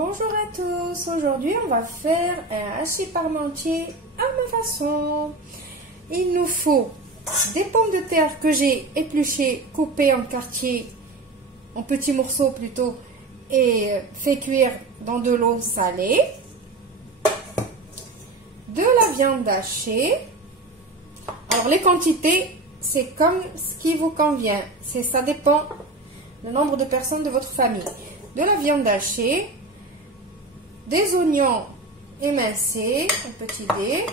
Bonjour à tous, aujourd'hui on va faire un hachis parmentier à ma façon. Il nous faut des pommes de terre que j'ai épluchées, coupées en quartiers, en petits morceaux plutôt, et fait cuire dans de l'eau salée. De la viande hachée. Alors les quantités, c'est comme ce qui vous convient, ça dépend du nombre de personnes de votre famille. De la viande hachée, des oignons émincés, un petit dé,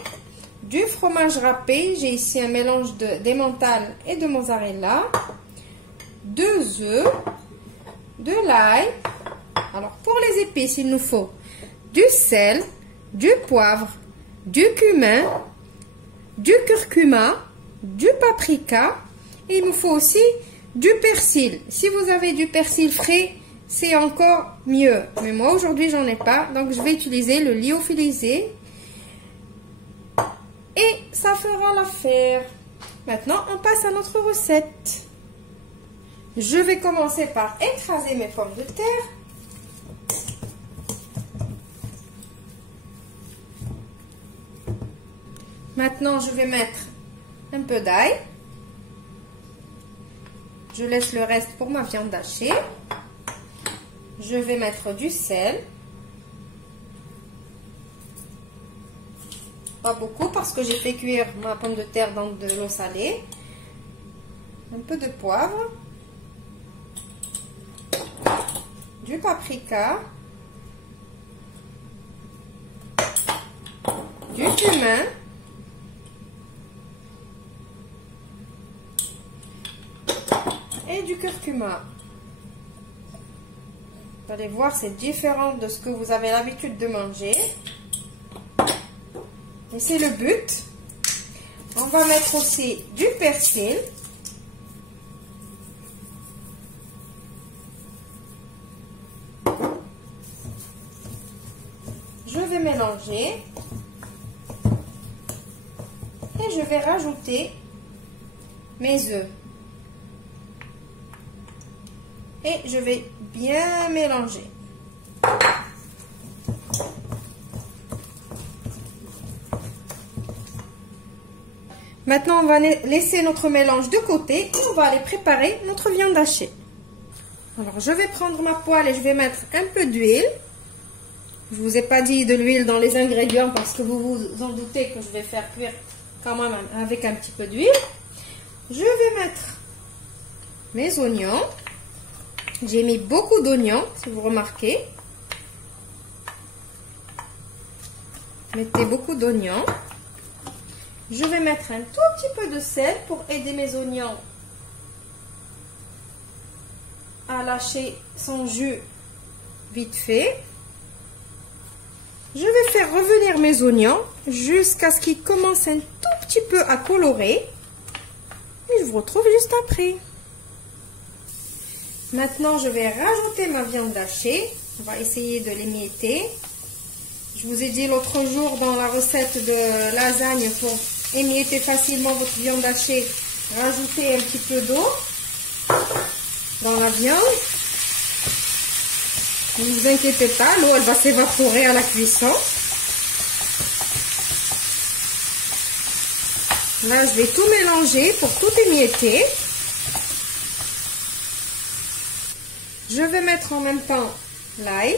du fromage râpé, j'ai ici un mélange d'emmental et de mozzarella, 2 œufs, de l'ail. Alors pour les épices, il nous faut du sel, du poivre, du cumin, du curcuma, du paprika, et il nous faut aussi du persil. Si vous avez du persil frais, c'est encore mieux. Mais moi aujourd'hui j'en ai pas, donc je vais utiliser le lyophilisé et ça fera l'affaire. Maintenant on passe à notre recette. Je vais commencer par écraser mes pommes de terre. Maintenant je vais mettre un peu d'ail. Je laisse le reste pour ma viande hachée. Je vais mettre du sel. Pas beaucoup parce que j'ai fait cuire ma pomme de terre dans de l'eau salée. Un peu de poivre. Du paprika. Du cumin. Et du curcuma. Vous allez voir, c'est différent de ce que vous avez l'habitude de manger. Et c'est le but. On va mettre aussi du persil. Je vais mélanger. Et je vais rajouter mes œufs. Et je vais bien mélanger. Maintenant, on va laisser notre mélange de côté et on va aller préparer notre viande hachée. Alors, je vais prendre ma poêle et je vais mettre un peu d'huile. Je ne vous ai pas dit de l'huile dans les ingrédients parce que vous vous en doutez que je vais faire cuire quand même avec un petit peu d'huile. Je vais mettre mes oignons. J'ai mis beaucoup d'oignons, si vous remarquez. Mettez beaucoup d'oignons. Je vais mettre un tout petit peu de sel pour aider mes oignons à lâcher son jus vite fait. Je vais faire revenir mes oignons jusqu'à ce qu'ils commencent un tout petit peu à colorer. Et je vous retrouve juste après. Maintenant, je vais rajouter ma viande hachée. On va essayer de l'émietter. Je vous ai dit l'autre jour dans la recette de lasagne, pour émietter facilement votre viande hachée, rajoutez un petit peu d'eau dans la viande. Ne vous inquiétez pas, l'eau elle va s'évaporer à la cuisson. Là, je vais tout mélanger pour tout émietter. Je vais mettre en même temps l'ail,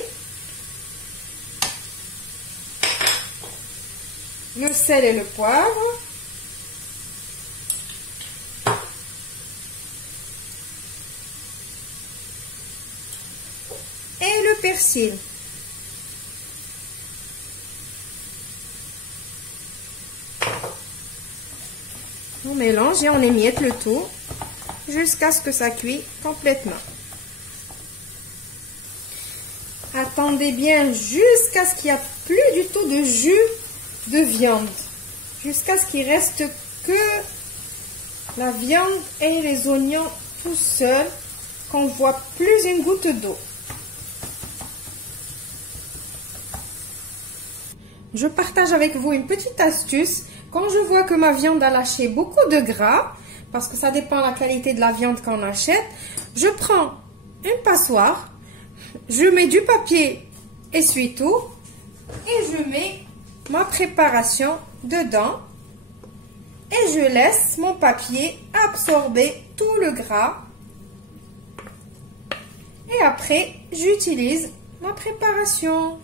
le sel et le poivre, et le persil. On mélange et on émiette le tout jusqu'à ce que ça cuise complètement. Attendez bien jusqu'à ce qu'il n'y a plus du tout de jus de viande. Jusqu'à ce qu'il reste que la viande et les oignons tout seuls, qu'on ne voit plus une goutte d'eau. Je partage avec vous une petite astuce. Quand je vois que ma viande a lâché beaucoup de gras, parce que ça dépend de la qualité de la viande qu'on achète, je prends une passoire, je mets du papier essuie-tout et je mets ma préparation dedans et je laisse mon papier absorber tout le gras. Et après, j'utilise ma préparation.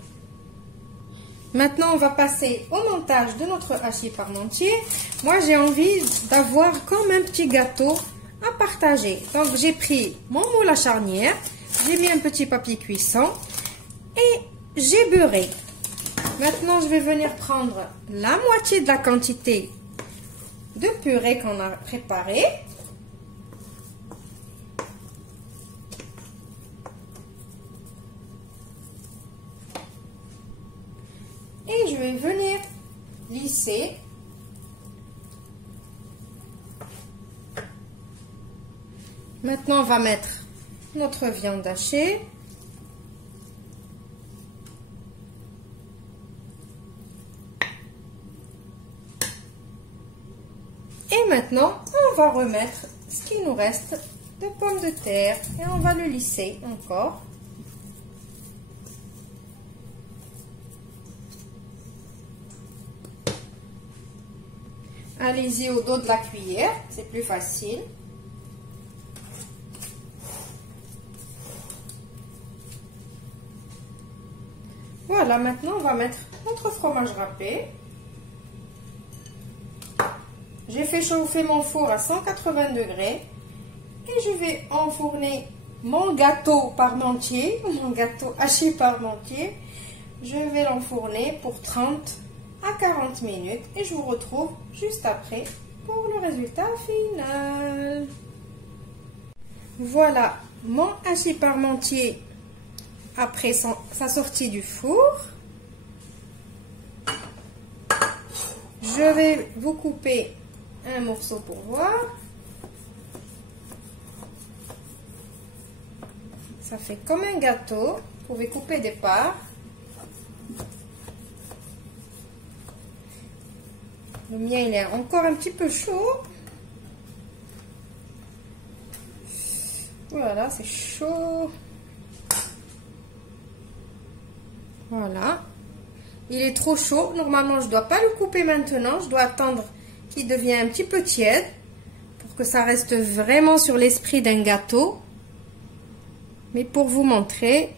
Maintenant, on va passer au montage de notre hachis parmentier. Moi, j'ai envie d'avoir comme un petit gâteau à partager. Donc, j'ai pris mon moule à charnière, j'ai mis un petit papier cuisson et j'ai beurré. Maintenant, je vais venir prendre la moitié de la quantité de purée qu'on a préparée. Et je vais venir lisser. Maintenant, on va mettre notre viande hachée. Et maintenant, on va remettre ce qui nous reste de pommes de terre et on va le lisser encore. Allez-y au dos de la cuillère, c'est plus facile. Voilà, maintenant on va mettre notre fromage râpé. J'ai fait chauffer mon four à 180 degrés et je vais enfourner mon gâteau parmentier, mon gâteau hachis parmentier. Je vais l'enfourner pour 30 à 40 minutes et je vous retrouve juste après pour le résultat final. Voilà mon hachis parmentier après sa sortie du four. Je vais vous couper un morceau pour voir. Ça fait comme un gâteau. Vous pouvez couper des parts. Le mien, il est encore un petit peu chaud. Voilà, c'est chaud. Voilà. Il est trop chaud. Normalement, je ne dois pas le couper maintenant. Je dois attendre qu'il devienne un petit peu tiède pour que ça reste vraiment sur l'esprit d'un gâteau. Mais pour vous montrer.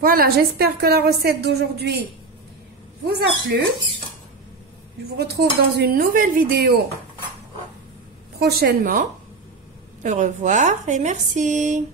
Voilà, j'espère que la recette d'aujourd'hui vous a plu. Je vous retrouve dans une nouvelle vidéo prochainement. Au revoir et merci.